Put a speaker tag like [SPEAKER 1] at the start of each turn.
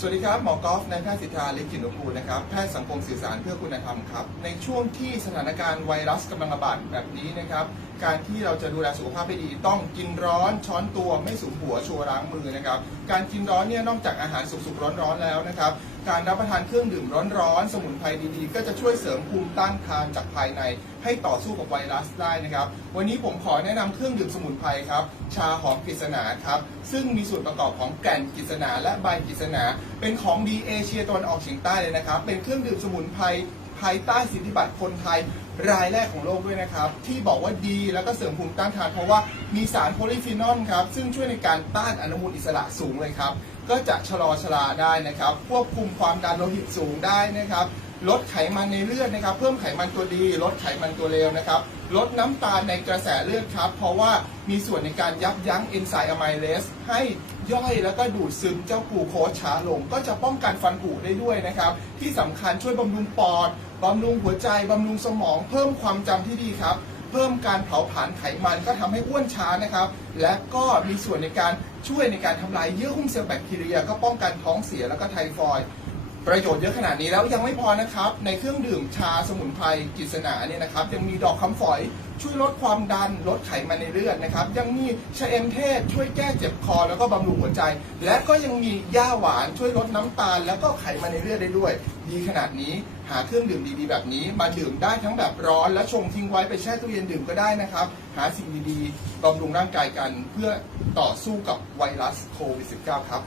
[SPEAKER 1] สวัสดีครับ หมอกอล์ฟนายแพทย์สิทธาลิขิตนุกูลนะครับ แพทย์สังคมสื่อสารเพื่อคุณธรรมครับ ในช่วงที่สถานการณ์ไวรัสกำลังระบาดแบบนี้นะครับ การที่เราจะดูแลสุขภาพให้ดี ต้องกินร้อนช้อนตัวไม่สูบหัวชัวร์ล้างมือนะครับ การกินร้อนเนี่ยนอกจากอาหารสุกๆร้อนๆแล้วนะครับ การรับประทานเครื่องดื่มร้อนๆ สมุนไพรดีๆ ก็จะช่วยเสริมภูมิต้านทานจากภายใน ให้ต่อสู้กับไวรัสได้นะครับ วันนี้ผมขอแนะนำเครื่องดื่มสมุนไพรครับ ชาหอมกฤษณาครับ ซึ่งมีส่วนประกอบของแก่นกฤษณาและใบกฤษณาเป็นของดีเอเชียตะวันออกเฉียงใต้เลยนะครับ เป็นเครื่องดื่มสมุนไพร ภายใต้สิทธิบัตรคนไทยรายแรกของโลกด้วยนะครับ ที่บอกว่าดีแล้วก็เสริมภูมิต้านทานเพราะว่ามีสารโพลีฟีนอลครับ ซึ่งช่วยในการต้านอนุมูลอิสระสูงเลยครับ ก็จะชะลอชราได้นะครับ ควบคุมความดันโลหิตสูงได้นะครับลดไขมันในเลือดนะครับ เพิ่มไขมันตัวดี ลดไขมันตัวเลวนะครับ ลดน้ำตาลในกระแสเลือดครับ เพราะว่ามีส่วนในการยับยั้งเอนไซม์อะไมเลสให้ย่อยแล้วก็ดูดซึมเจ้ากลูโคสช้าลง ก็จะป้องกันฟันผุได้ด้วยนะครับ ที่สำคัญช่วยบำรุงปอด บำรุงหัวใจบำรุงสมอง เพิ่มความจำที่ดีครับ เพิ่มการเผาผลาญไขมันก็ทำให้อ้วนช้านะครับ และก็มีส่วนในการช่วยในการทำลายเยื่อหุ้มเซลล์แบคทีเรีย ก็ป้องกันท้องเสียแล้วก็ไทฟอยด์ประโยชน์เยอะขนาดนี้แล้วยังไม่พอนะครับ ในเครื่องดื่มชาสมุนไพรกิษณาเนี่ยนะครับยังมีดอกคำฝอย ช่วยลดความดันลดไขมันในเลือดนะครับ ยังมีชะเอมเทศช่วยแก้เจ็บคอ แล้วก็บำรุงหัวใจ และก็ยังมีหญ้าหวานช่วยลดน้ำตาล แล้วก็ไขมันในเลือดได้ด้วย ดีขนาดนี้หาเครื่องดื่มดีๆแบบนี้ มาดื่มได้ทั้งแบบร้อนและชงทิ้งไว้ไปแช่ตู้เย็นดื่มก็ได้นะครับ หาสิ่งดีๆบำรุงร่างกายกัน เพื่อต่อสู้กับไวรัสโควิด -19 ครับ